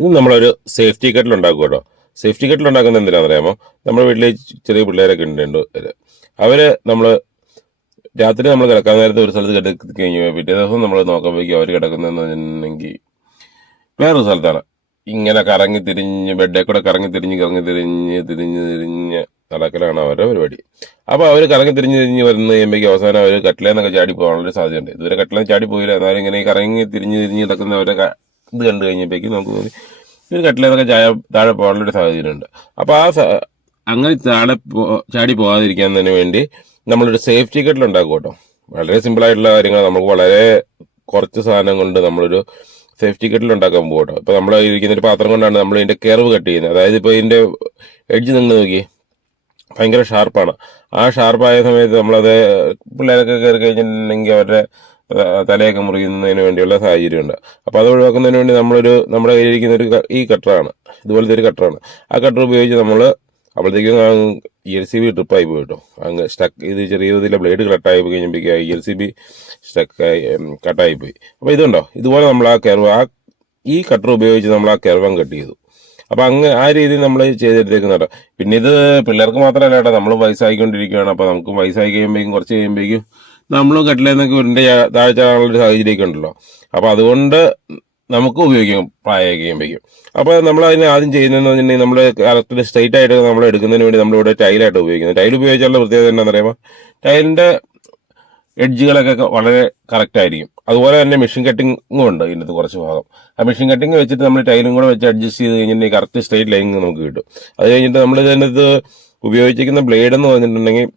ഇത് നമ്മളൊരു സേഫ്റ്റി കട്ടിൽ ഉണ്ടാക്കും കേട്ടോ. സേഫ്റ്റി കട്ടിൽ ഉണ്ടാക്കുന്ന എന്തിനാണെന്ന് അറിയാമോ? നമ്മുടെ വീട്ടിൽ ചെറിയ പിള്ളേരൊക്കെ ഉണ്ട്. അവര് നമ്മൾ രാത്രി നമ്മൾ കിടക്കാൻ നേരത്തെ ഒരു സ്ഥലത്ത് കിടക്കി കഴിഞ്ഞു പിറ്റേ ദിവസം നമ്മൾ നോക്കുമ്പോഴേക്കും അവർ കിടക്കുന്നതെന്ന് പറഞ്ഞിട്ടുണ്ടെങ്കിൽ വേറൊരു സ്ഥലത്താണ്. ഇങ്ങനെ കറങ്ങി തിരിഞ്ഞ് ബെഡേ കൂടെ കറങ്ങി തിരിഞ്ഞ് നടക്കലാണ് അവരുടെ പരിപാടി. അപ്പോൾ അവർ കറങ്ങി തിരിഞ്ഞ് വരുന്ന കഴിയുമ്പോഴേക്കും അവസാനം അവർ കട്ടിലേന്നൊക്കെ ചാടി പോകാനുള്ള സാധ്യതയുണ്ട്. ഇതുവരെ കട്ടിലേന്ന് ചാടി പോയില്ല, എന്നാലും ഇങ്ങനെ കറങ്ങി തിരിഞ്ഞ് നടക്കുന്നവരെ ഇത് കണ്ടു കഴിഞ്ഞപ്പോഴേക്കും നമുക്ക് തോന്നി ഒരു കട്ടിലേന്നൊക്കെ താഴെ പോകാനുള്ളൊരു സാഹചര്യമുണ്ട്. അപ്പോൾ അങ്ങനെ ചാടി പോകാതിരിക്കുന്നതിന് വേണ്ടി നമ്മളൊരു സേഫ്റ്റി കട്ടിൽ ഉണ്ടാക്കും കേട്ടോ. വളരെ സിമ്പിളായിട്ടുള്ള കാര്യങ്ങൾ, നമുക്ക് വളരെ കുറച്ച് സാധനം കൊണ്ട് നമ്മളൊരു സേഫ്റ്റി കട്ടിൽ ഉണ്ടാക്കാൻ പോകും കേട്ടോ. ഇപ്പോൾ നമ്മൾ ഇരിക്കുന്ന ഒരു പാത്രം കൊണ്ടാണ് നമ്മൾ ഇതിൻ്റെ കെർവ് കട്ട് ചെയ്യുന്നത്. അതായത് ഇപ്പോൾ ഇതിൻ്റെ എഡ്ജ് നിങ്ങൾ നോക്കി ഭയങ്കര ഷാർപ്പാണ്. ആ ഷാർപ്പായ സമയത്ത് നമ്മളത് പിള്ളേരൊക്കെ കയറി കഴിഞ്ഞിട്ടുണ്ടെങ്കിൽ അവരുടെ തലയൊക്കെ മുറിയുന്നതിന് വേണ്ടിയുള്ള സാഹചര്യമുണ്ട്. അപ്പോൾ അത് ഒഴിവാക്കുന്നതിന് വേണ്ടി നമ്മുടെ കയ്യിലിരിക്കുന്ന ഈ കട്ടറാണ്, ഇതുപോലത്തെ ഒരു കട്ടറാണ്. ആ കട്ടർ ഉപയോഗിച്ച് നമ്മൾ അപ്പോഴത്തേക്കും ELCB ട്രിപ്പായി പോയി കേട്ടോ. അങ്ങ് ഇത് ചെറിയ ഇതിലെ ബ്ലേഡ് കട്ടായി പോയി കഴിഞ്ഞപ്പോഴേക്കും ELCB കട്ടായി പോയി. അപ്പോൾ ഇതുണ്ടോ, ഇതുപോലെ നമ്മൾ ഈ കട്ടർ ഉപയോഗിച്ച് നമ്മൾ ആ കെർവം കട്ട് ചെയ്തു. അപ്പം ആ രീതിയിൽ നമ്മൾ ചെയ്തെടുത്തേക്കുന്നുണ്ടോ. പിന്നെ ഇത് പിള്ളേർക്ക് മാത്രമല്ല കേട്ടോ, നമ്മൾ വയസ്സായിക്കൊണ്ടിരിക്കുകയാണ്. അപ്പോൾ നമുക്ക് വയസ്സായി കഴിയുമ്പോഴേക്കും കുറച്ച് കഴിയുമ്പോഴേക്കും നമ്മളും കട്ടിലേന്നൊക്കെ ഉരുണ്ട താഴ്ച കാണാനുള്ളൊരു സാഹചര്യമൊക്കെ ഉണ്ടല്ലോ. അപ്പോൾ അതുകൊണ്ട് നമുക്ക് ഉപയോഗിക്കാം പ്രായമായി കഴിയുമ്പോഴേക്കും. അപ്പോൾ നമ്മൾ അതിന് ആദ്യം ചെയ്യുന്നതെന്ന് പറഞ്ഞിട്ടുണ്ടെങ്കിൽ നമ്മൾ കറക്റ്റ് സ്ട്രൈറ്റ് ആയിട്ട് നമ്മൾ എടുക്കുന്നതിന് വേണ്ടി നമ്മളിവിടെ ടൈലായിട്ട് ഉപയോഗിക്കുന്നത്. ടൈൽ ഉപയോഗിച്ചുള്ള പ്രത്യേകത എന്താണെന്ന് പറയുമ്പോൾ ടൈലിൻ്റെ എഡ്ജുകളൊക്കെ വളരെ കറക്റ്റ് ആയിരിക്കും. അതുപോലെ തന്നെ മെഷീൻ കട്ടിങ്ങും ഉണ്ട് ഇതിനകത്ത് കുറച്ച് ഭാഗം. ആ മെഷീൻ കട്ടിങ് വെച്ചിട്ട് നമ്മൾ ടൈലും കൂടെ വെച്ച് അഡ്ജസ്റ്റ് ചെയ്ത് കഴിഞ്ഞിട്ടുണ്ടെങ്കിൽ കറക്റ്റ് സ്ട്രൈറ്റ് ലൈൻ നമുക്ക് കിട്ടും. അത് കഴിഞ്ഞിട്ട് നമ്മൾ ഇതിനകത്ത് ഉപയോഗിച്ചിരിക്കുന്ന ബ്ലേഡ് എന്ന് പറഞ്ഞിട്ടുണ്ടെങ്കിൽ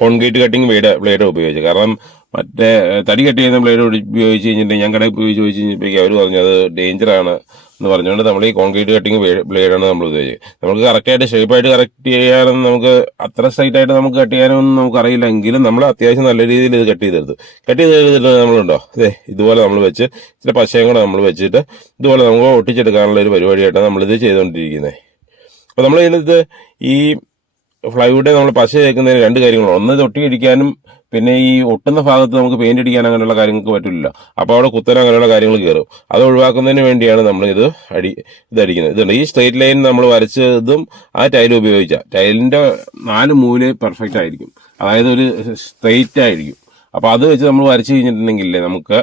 കോൺക്രീറ്റ് കട്ടിങ് ബ്ലേഡ് ഉപയോഗിച്ചു. കാരണം മറ്റേ തടി കട്ട് ചെയ്യുന്ന ബ്ലേഡ് ഉപയോഗിച്ച് കഴിഞ്ഞിട്ടുണ്ടെങ്കിൽ ഞാൻ കടയിൽ പോയി ചോദിച്ചു കഴിഞ്ഞപ്പോഴേക്കും അവർ പറഞ്ഞു അത് ഡേഞ്ചറാണ് എന്ന് പറഞ്ഞുകൊണ്ട് നമ്മൾ ഈ കോൺക്രീറ്റ് കട്ടിങ് ബ്ലേഡാണ് നമ്മൾ ഉപയോഗിച്ചത്. നമുക്ക് കറക്റ്റായിട്ട് ഷേപ്പായിട്ട് കറക്റ്റ് ചെയ്യാനും നമുക്ക് അത്ര സ്ട്രൈറ്റ് ആയിട്ട് നമുക്ക് കട്ട് ചെയ്യാനൊന്നും നമുക്ക് അറിയില്ല. എങ്കിലും നമ്മൾ അത്യാവശ്യം നല്ല രീതിയിൽ ഇത് കട്ട് ചെയ്തെടുത്തിട്ട് നമ്മളുണ്ടോ ഇതുപോലെ നമ്മൾ വെച്ച് ഇച്ചിരി പശയും കൂടെ നമ്മൾ വെച്ചിട്ട് ഇതുപോലെ നമുക്ക് ഒട്ടിച്ചെടുക്കാനുള്ള ഒരു പരിപാടിയായിട്ടാണ് നമ്മളിത് ചെയ്തുകൊണ്ടിരിക്കുന്നത്. അപ്പോൾ നമ്മൾ ഇതിനകത്ത് ഈ ഫ്ലൈവുഡ് നമ്മൾ പശ തേക്കുന്നതിന് രണ്ട് കാര്യങ്ങളുണ്ട്. ഒന്ന് ഇത് ഒട്ടിയടിക്കാനും പിന്നെ ഈ ഒട്ടുന്ന ഭാഗത്ത് നമുക്ക് പെയിന്റ് അടിക്കാൻ അങ്ങനെയുള്ള കാര്യങ്ങൾക്ക് പറ്റില്ല. അപ്പോൾ അവിടെ കുത്തന അങ്ങനെയുള്ള കാര്യങ്ങൾ കയറും. അത് ഒഴിവാക്കുന്നതിന് വേണ്ടിയാണ് നമ്മൾ ഇതടിക്കുന്നത്. ഇതുണ്ട് ഈ സ്ട്രെയിറ്റ് ലൈൻ നമ്മൾ വരച്ചതും ആ ടൈൽ ഉപയോഗിച്ച ടൈലിന്റെ 4 മൂല പെർഫെക്റ്റ് ആയിരിക്കും, അതായത് ഒരു സ്ട്രെയിറ്റ് ആയിരിക്കും. അപ്പോൾ അത് വെച്ച് നമ്മൾ വരച്ച് കഴിഞ്ഞിട്ടുണ്ടെങ്കിൽ നമുക്ക്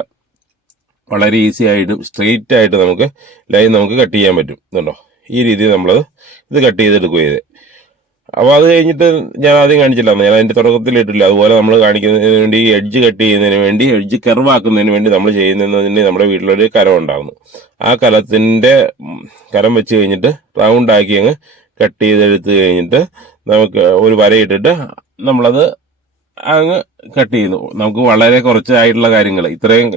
വളരെ ഈസി ആയിട്ടും സ്ട്രെയിറ്റ് ആയിട്ട് നമുക്ക് ലൈൻ നമുക്ക് കട്ട് ചെയ്യാൻ പറ്റും. ഇതുണ്ടോ, ഈ രീതിയിൽ ഇത് കട്ട് ചെയ്തെടുക്കുകയത്. അപ്പോൾ അത് കഴിഞ്ഞിട്ട് ഞാൻ ആദ്യം കാണിച്ചില്ല, ഞാൻ അതിൻ്റെ തുടക്കത്തിലിട്ടില്ല. അതുപോലെ നമ്മൾ കാണിക്കുന്നതിന് വേണ്ടി ഈ എഡ്ജ് കട്ട് ചെയ്യുന്നതിന് വേണ്ടി എഡ്ജ് കർവാക്കുന്നതിന് വേണ്ടി നമ്മൾ ചെയ്യുന്നതെന്ന് നമ്മുടെ വീട്ടിലൊരു കരം ഉണ്ടാകുന്നു. ആ കരം വെച്ച് കഴിഞ്ഞിട്ട് റൗണ്ട് ആക്കി അങ്ങ് കട്ട് ചെയ്തെടുത്ത് കഴിഞ്ഞിട്ട് നമുക്ക് ഒരു വരയിട്ടിട്ട് നമ്മളത് അങ്ങ് കട്ട് ചെയ്യുന്നു. നമുക്ക് വളരെ കുറച്ചായിട്ടുള്ള കാര്യങ്ങൾ ഇത്രയും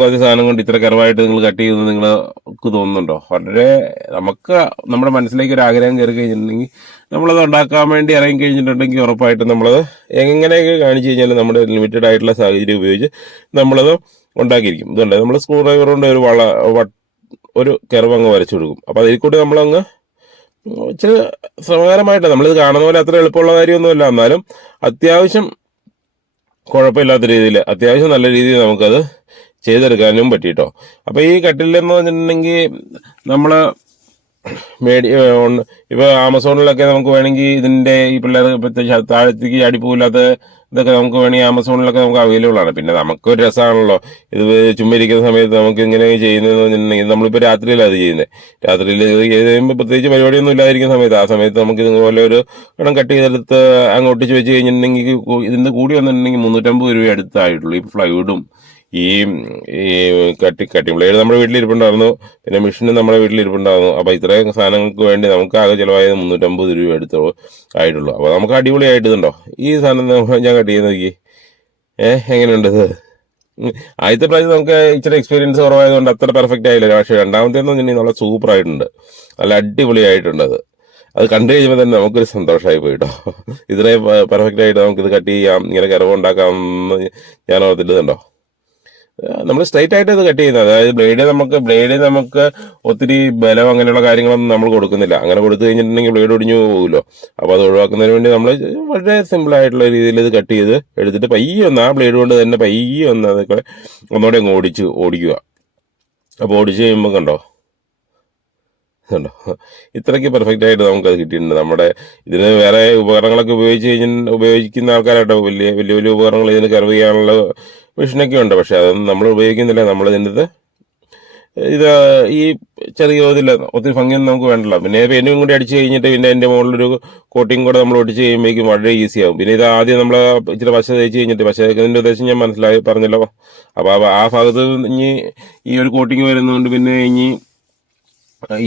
കുറച്ച് സാധനം കൊണ്ട് ഇത്ര കർവായിട്ട് നിങ്ങൾ കട്ട് ചെയ്യുന്നത് നിങ്ങൾക്ക് തോന്നുന്നുണ്ടോ? വളരെ നമുക്ക് നമ്മുടെ മനസ്സിലേക്ക് ഒരു ആഗ്രഹം കയറി കഴിഞ്ഞിട്ടുണ്ടെങ്കിൽ നമ്മളത് ഉണ്ടാക്കാൻ വേണ്ടി ഇറങ്ങി കഴിഞ്ഞിട്ടുണ്ടെങ്കിൽ ഉറപ്പായിട്ടും നമ്മളത് എങ്ങനെയൊക്കെ കാണിച്ചു കഴിഞ്ഞാലും നമ്മുടെ ലിമിറ്റഡ് ആയിട്ടുള്ള സാഹചര്യം ഉപയോഗിച്ച് നമ്മളത് ഉണ്ടാക്കിയിരിക്കും. ഇതുണ്ട് നമ്മൾ സ്ക്രൂ ഡ്രൈവർ കൊണ്ട് ഒരു കർവ് അങ്ങ് വരച്ചു കൊടുക്കും. അപ്പോൾ അതിൽ കൂടി നമ്മളങ്ങ് ഇച്ചിരി ശ്രമകരമായിട്ട് നമ്മളിത് കാണുന്ന പോലെ അത്ര എളുപ്പമുള്ള കാര്യമൊന്നുമല്ല, എന്നാലും അത്യാവശ്യം കുഴപ്പമില്ലാത്ത രീതിയിൽ അത്യാവശ്യം നല്ല രീതിയിൽ നമുക്കത് ചെയ്തെടുക്കാനും പറ്റിയിട്ടോ. അപ്പോൾ ഈ കട്ടിലെന്ന് പറഞ്ഞിട്ടുണ്ടെങ്കിൽ നമ്മൾ ഇപ്പോൾ ആമസോണിലൊക്കെ നമുക്ക് വേണമെങ്കിൽ ഇതിൻ്റെ ഈ പിള്ളേർ താഴത്തേക്ക് ചാടിപ്പോയില്ലാത്ത ഇതൊക്കെ നമുക്ക് വേണമെങ്കിൽ ആമസോണിലൊക്കെ നമുക്ക് അവൈലബിൾ ആണ്. പിന്നെ നമുക്കൊരു രസമാണല്ലോ ഇത് ചുമ്മാ ഇരിക്കുന്ന സമയത്ത് നമുക്ക് ഇങ്ങനെ ചെയ്യുന്നതെന്ന് പറഞ്ഞിട്ടുണ്ടെങ്കിൽ നമ്മളിപ്പോൾ രാത്രിയിലാണ് അത് ചെയ്യുന്നത്. രാത്രിയിൽ ചെയ്ത് കഴിയുമ്പോൾ പ്രത്യേകിച്ച് പരിപാടിയൊന്നും ഇല്ലാതിരിക്കുന്ന സമയത്ത് ആ സമയത്ത് നമുക്ക് ഇതുപോലെ ഒരു കട്ട് ചെയ്തെടുത്ത് അങ്ങ് ഒട്ടിച്ച് വെച്ച് കഴിഞ്ഞിട്ടുണ്ടെങ്കിൽ ഇതിൻ്റെ കൂടി വന്നിട്ടുണ്ടെങ്കിൽ 350 രൂപ അടുത്തായിട്ടുള്ളൂ. ഈ ഫ്ലൈവുഡും ഈ കട്ടിംഗ് ബ്ലേഡ് നമ്മുടെ വീട്ടിലിരിപ്പുണ്ടായിരുന്നു, പിന്നെ മെഷീനും നമ്മുടെ വീട്ടിലിരിപ്പുണ്ടായിരുന്നു. അപ്പോൾ ഇത്രയും സാധനങ്ങൾക്ക് വേണ്ടി നമുക്ക് ആകെ ചിലവായത് 350 രൂപ അടുത്ത് ആയിട്ടുള്ളൂ. അപ്പോൾ നമുക്ക് അടിപൊളിയായിട്ടുണ്ടോ ഈ സാധനം ഞാൻ കട്ട് ചെയ്ത് നോക്കി എങ്ങനെയുണ്ട് ഇത്. ആദ്യത്തെ പ്രാവശ്യം നമുക്ക് ഇച്ചിരി എക്സ്പീരിയൻസ് കുറവായതുകൊണ്ട് അത്ര പെർഫെക്റ്റ് ആയില്ല. പക്ഷേ രണ്ടാമത്തേന്ന് പറഞ്ഞിട്ടുണ്ടെങ്കിൽ നല്ല സൂപ്പറായിട്ടുണ്ട്, നല്ല അടിപൊളിയായിട്ടുണ്ട്. അത് കണ്ടു കഴിയുമ്പോൾ തന്നെ നമുക്കൊരു സന്തോഷമായി പോയിട്ടോ. ഇത്രയും പെർഫെക്റ്റ് ആയിട്ട് നമുക്കിത് കട്ട് ചെയ്യാം, ഇങ്ങനെ കരവുണ്ടാക്കാം എന്ന് ഞാൻ ഓർത്തിട്ടുണ്ടോ. നമ്മൾ സ്ട്രൈറ്റ് ആയിട്ട് ഇത് കട്ട് ചെയ്യുന്നത്, അതായത് ബ്ലേഡ് നമുക്ക് ഒത്തിരി ബലം അങ്ങനെയുള്ള കാര്യങ്ങളൊന്നും നമ്മൾ കൊടുക്കുന്നില്ല. അങ്ങനെ കൊടുത്തു കഴിഞ്ഞിട്ടുണ്ടെങ്കിൽ ബ്ലേഡ് ഒടിഞ്ഞു പോകുമല്ലോ. അപ്പോൾ അത് ഒഴിവാക്കുന്നതിന് വേണ്ടി നമ്മൾ വളരെ സിമ്പിൾ ആയിട്ടുള്ള രീതിയിൽ ഇത് കട്ട് ചെയ്ത് എടുത്തിട്ട് പയ്യെ ആ ബ്ലേഡ് കൊണ്ട് തന്നെ പയ്യെ അതൊക്കെ ഒന്നുകൂടെ അങ്ങ് ഓടിക്കുക. അപ്പോൾ ഓടിച്ച് കഴിയുമ്പോൾ കണ്ടോ കണ്ടോ, ഇത്രയ്ക്ക് പെർഫെക്റ്റ് ആയിട്ട് നമുക്കത് കിട്ടിയിട്ടുണ്ട്. നമ്മുടെ ഇതിന് വേറെ ഉപകരണങ്ങളൊക്കെ ഉപയോഗിക്കുന്ന ആൾക്കാരാട്ടോ, വലിയ വലിയ വലിയ ഉപകരണങ്ങൾ ഇതിന് കർവ് ചെയ്യാനുള്ള മെഷീനൊക്കെ ഉണ്ട്. പക്ഷെ അതൊന്നും നമ്മൾ ഉപയോഗിക്കുന്നില്ല. നമ്മൾ ഇതിൻ്റെ ഇത് ഈ ചെറിയ ഇതില്ല, ഒത്തിരി ഭംഗിയൊന്നും നമുക്ക് വേണ്ടല്ലോ. പിന്നെ പെയിന്റും കൂടി അടിച്ച് കഴിഞ്ഞിട്ട് പിന്നെ അതിൻ്റെ മുകളിലൊരു കോട്ടിങ് കൂടെ നമ്മൾ ഒട്ടിച്ച് കഴിയുമ്പോഴേക്കും വളരെ ഈസി ആവും. പിന്നെ ഇത് ആദ്യം നമ്മൾ ഇച്ചിരി പശ തേച്ച് കഴിഞ്ഞിട്ട്, പശ തേക്കുന്നതിൻ്റെ ഉദ്ദേശം ഞാൻ മനസ്സിലായി പറഞ്ഞല്ലോ. അപ്പോൾ ആ ഭാഗത്ത് ഇനി ഈ ഒരു കോട്ടിങ് വരുന്നതുകൊണ്ട് പിന്നെ ഇനി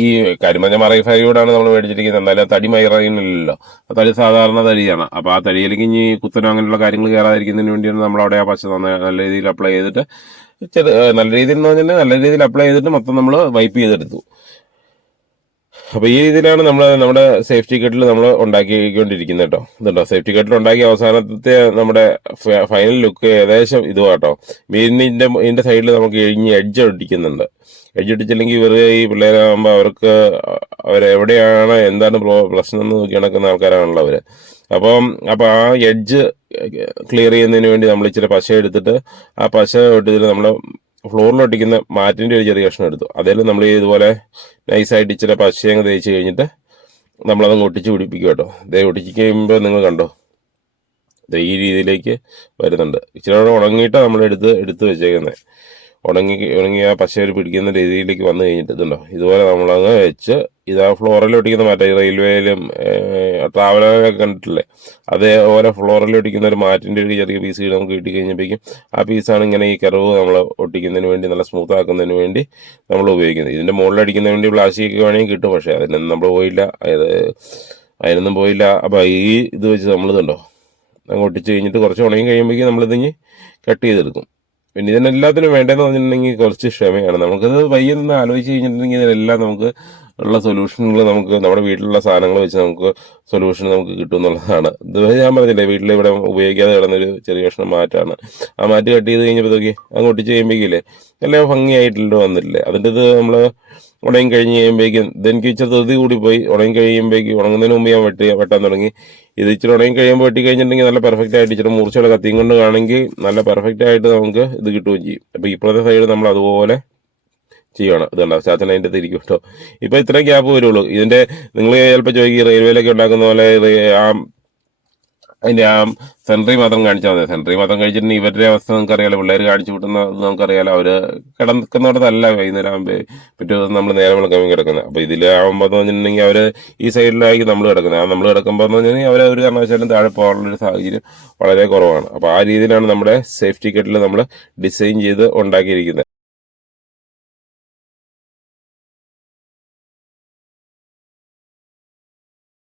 ഈ കരിമഞ്ഞ മറൈഫൈയോടാണ് നമ്മൾ മേടിച്ചിരിക്കുന്നത്. എന്നാലും തടി മറയുന്നില്ലല്ലോ, തടി സാധാരണ തടിയാണ്. അപ്പോൾ ആ തടിയിലേക്ക് ഇനി കുത്തനോ അങ്ങനെയുള്ള കാര്യങ്ങൾ കയറാതിരിക്കുന്നതിന് വേണ്ടിയാണ് നമ്മൾ അവിടെ ആ പശ നല്ല രീതിയിൽ അപ്ലൈ ചെയ്തിട്ട്, നല്ല രീതിയിൽ എന്ന് പറഞ്ഞാൽ നല്ല രീതിയിൽ അപ്ലൈ ചെയ്തിട്ട് മൊത്തം നമ്മൾ വൈപ്പ് ചെയ്തെടുത്തു. അപ്പോൾ ഈ രീതിയിലാണ് നമ്മുടെ സേഫ്റ്റി കെറ്റിൽ നമ്മൾ ഉണ്ടാക്കിക്കൊണ്ടിരിക്കുന്നത് കേട്ടോ. ഇതുണ്ടോ, സേഫ്റ്റി കെറ്റിൽ ഉണ്ടാക്കി അവസാനത്തെ നമ്മുടെ ഫൈനൽ ലുക്ക് ഏകദേശം ഇതുവാട്ടോ. ഇതിന്റെ സൈഡിൽ നമുക്ക് ഇഴിഞ്ഞ് എഡ്ജ് ഒട്ടിക്കുന്നുണ്ട്. എഡ്ജ് ഒട്ടിച്ചില്ലെങ്കിൽ വെറുതെ ഈ പിള്ളേരാകുമ്പോൾ അവരെവിടെയാണ് എന്താണ് പ്രശ്നം എന്ന് നോക്കി നടക്കുന്ന ആൾക്കാരാണല്ലോ അവർ. അപ്പോൾ ആ എഡ്ജ് ക്ലിയർ ചെയ്യുന്നതിന് വേണ്ടി നമ്മൾ ഇച്ചിരി പശ എടുത്തിട്ട് ആ പശ ഒട്ടിച്ചിട്ട് നമ്മൾ ഫ്ലോറിൽ ഒട്ടിക്കുന്ന മാറ്റിൻ്റെ ഒരു ചെറിയ കഷ്ണം എടുത്തു. അതേലും നമ്മൾ ഇതുപോലെ നൈസായിട്ട് ഇച്ചിരി പശയങ്ങ് തേച്ച് കഴിഞ്ഞിട്ട് നമ്മളതങ്ങ് ഒട്ടിച്ച് പിടിപ്പിക്കും കേട്ടോ. ഇതേ ഒട്ടിച്ച് കഴിയുമ്പോൾ നിങ്ങൾ കണ്ടോ, ഈ രീതിയിലേക്ക് വരുന്നുണ്ട്. ഇച്ചിരി കൂടെ ഉണങ്ങിയിട്ട് നമ്മൾ എടുത്ത് വെച്ചേക്കുന്നത്. ഉണങ്ങി ആ പശ പിടിക്കുന്ന രീതിയിലേക്ക് വന്നു കഴിഞ്ഞിട്ട് ഇതുണ്ടോ, ഇതുപോലെ നമ്മളങ്ങ് വെച്ച് ഇതാ ഫ്ലോറിൽ ഒട്ടിക്കുന്ന മാറ്റം റെയിൽവേയിലും ട്രാവലറൊക്കെ കണ്ടിട്ടില്ലേ, അതേപോലെ ഫ്ലോറിൽ ഒട്ടിക്കുന്ന ഒരു മാറ്റിൻ്റെ ഒരു ചെറിയ പീസ് നമുക്ക് കിട്ടി കഴിഞ്ഞപ്പോഴേക്കും ആ പീസാണ് ഇങ്ങനെ ഈ കർവ് നമ്മൾ ഒട്ടിക്കുന്നതിന് വേണ്ടി, നല്ല സ്മൂത്ത് ആക്കുന്നതിന് വേണ്ടി നമ്മൾ ഉപയോഗിക്കുന്നത്. ഇതിൻ്റെ മുകളിൽ അടിക്കുന്നതിന് വേണ്ടി പ്ലാസ്റ്റിക് വേണമെങ്കിൽ കിട്ടും, പക്ഷേ അതിനൊന്നും നമ്മൾ പോയില്ല, അതിനൊന്നും പോയില്ല. അപ്പോൾ ഈ ഇത് വെച്ച് നമ്മളിതുണ്ടോ അങ്ങ് ഒട്ടിച്ച് കഴിഞ്ഞിട്ട് കുറച്ച് ഉണങ്ങി കഴിയുമ്പോഴേക്കും നമ്മളിതിഞ്ഞ് കട്ട് ചെയ്തെടുക്കും. പിന്നെ ഇതിനെല്ലാത്തിനും വേണ്ടതെന്ന് പറഞ്ഞിട്ടുണ്ടെങ്കിൽ കുറച്ച് ക്ഷമയാണ്. നമുക്കത് പയ്യെ നിന്ന് ആലോചിച്ച് കഴിഞ്ഞിട്ടുണ്ടെങ്കിൽ ഇതിനെല്ലാം നമുക്ക് ഉള്ള സൊല്യൂഷനുകൾ നമുക്ക് നമ്മുടെ വീട്ടിലുള്ള സാധനങ്ങൾ വെച്ച് നമുക്ക് സൊല്യൂഷൻ നമുക്ക് കിട്ടും എന്നുള്ളതാണ്. ഇത് ഞാൻ പറഞ്ഞില്ലേ, വീട്ടിൽ ഇവിടെ ഉപയോഗിക്കാതെ കിടന്നൊരു ചെറിയ കഷ്ണം മാറ്റാണ്. ആ മാറ്റ് കട്ട് ചെയ്ത് കഴിഞ്ഞപ്പോഴത്തേക്ക് അങ്ങ് ഒട്ടിച്ച് കഴിയുമ്പോഴേക്കില്ലേ നല്ല ഭംഗിയായിട്ടുണ്ടോ വന്നിട്ടില്ലേ. അതിൻ്റെ ഇത് നമ്മൾ ഉണങ്ങി കഴിഞ്ഞ് കഴിയുമ്പോഴേക്കും ഇതെനിക്ക് ഇച്ചിരി ധൃതി കൂടി പോയി. ഉണങ്ങി കഴിയുമ്പോഴേക്കും ഉണങ്ങുന്നതിന് മുമ്പ് ഞാൻ വെട്ടാൻ തുടങ്ങി. ഇത് ഇച്ചിരി ഉണങ്ങി കഴിയുമ്പോൾ വെട്ടി കഴിഞ്ഞിട്ടുണ്ടെങ്കിൽ നല്ല പെർഫെക്റ്റ് ആയിട്ട് ഇച്ചിരി മൂർച്ചയുടെ കത്തിയും കൊണ്ട് ആണെങ്കിൽ നല്ല പെർഫെക്റ്റ് ആയിട്ട് നമുക്ക് ഇത് കിട്ടുകയും ചെയ്യും. അപ്പോൾ ഇപ്പോഴത്തെ സൈഡ് നമ്മൾ അതുപോലെ ചെയ്യണം. ഇതുണ്ടോ, സ്റ്റാച്ചൻ അതിൻ്റെ തിരിക്കും കേട്ടോ. ഇപ്പോൾ ഇത്രയും ഗ്യാപ്പ് വരുള്ളൂ. ഇതിൻ്റെ നിങ്ങൾ ചിലപ്പോൾ ചോദിക്കും റെയിൽവേയിലൊക്കെ ഉണ്ടാക്കുന്ന പോലെ അതിൻ്റെ ആ സെൻട്രി മാത്രം കാണിച്ചാൽ മതി. സെൻട്രി മാത്രം കഴിച്ചിട്ടുണ്ടെങ്കിൽ ഇവരുടെ അവസ്ഥ നമുക്കറിയാലോ, പിള്ളേർ കാണിച്ചു കൂട്ടുന്നത് നമുക്കറിയാലോ. അവർ കിടന്നിടത്തല്ല വൈകുന്നേരം ആകുമ്പോൾ പിറ്റേ ദിവസം നമ്മൾ നേരെ വിളക്കാൻ കിടക്കുന്നത്. അപ്പോൾ ഇതിലാകുമ്പോൾ എന്ന് പറഞ്ഞിട്ടുണ്ടെങ്കിൽ അവർ ഈ സൈഡിലായിരിക്കും നമ്മൾ കിടക്കുന്നത്. ആ നമ്മൾ കിടക്കുമ്പോൾ എന്ന് പറഞ്ഞാൽ അവർ ഒരു കാരണവശാലും താഴെ പോകാനുള്ളൊരു സാഹചര്യം വളരെ കുറവാണ്. അപ്പോൾ ആ രീതിയിലാണ് നമ്മുടെ സേഫ്റ്റി കെറ്റിൽ നമ്മൾ ഡിസൈൻ ചെയ്ത് ഉണ്ടാക്കിയിരിക്കുന്നത്.